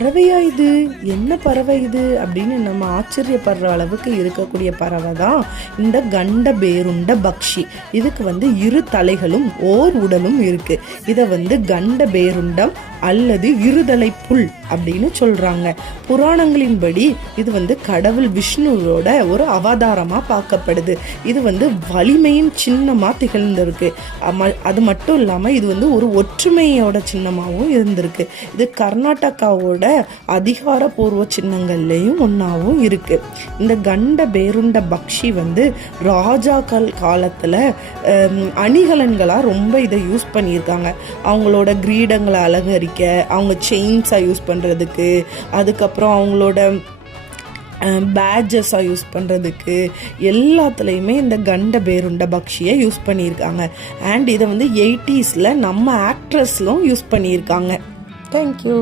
பறவையா இது, என்ன பறவை இது அப்படின்னு நம்ம ஆச்சரியப்படுற அளவுக்கு இருக்கக்கூடிய பறவை தான் இந்த கண்ட பேருண்ட பக்ஷி. இதுக்கு இரு தலைகளும் ஓர் உடலும் இருக்கு. இதை கண்ட பேருண்டம் அல்லது இருதலை புல் அப்படின்னு சொல்றாங்க. புராணங்களின்படி இது கடவுள் விஷ்ணுவோட ஒரு அவதாரமா பார்க்கப்படுது. இது வலிமையின் சின்னமா திகழ்ந்திருக்கு. அது மட்டும் இல்லாம இது ஒரு ஒற்றுமையோட சின்னமாகவும் இருந்திருக்கு. இது கர்நாடகாவோட அதிகாரப்பூர்வ சின்னங்கள்லயும் ஒன்னாவும் இருக்கு. இந்த கண்ட பேருண்ட பக்ஷி ராஜாக்கள் காலத்துல அணிகலன்களா ரொம்ப இதை யூஸ் பண்ணியிருக்காங்க. அவங்களோட கிரீடங்களை அலங்கரிக்க, அவங்க செயின்ஸா யூஸ் பண்றதுக்கு, அதுக்கப்புறம் அவங்களோட பேட்ஜஸாக யூஸ் பண்ணுறதுக்கு எல்லாத்துலேயுமே இந்த கண்ட பேருண்ட பக்ஷியை யூஸ் பண்ணியிருக்காங்க. அண்ட் இதை 80s நம்ம ஆக்ட்ரஸ்லும் யூஸ் பண்ணியிருக்காங்க. தேங்க்யூ.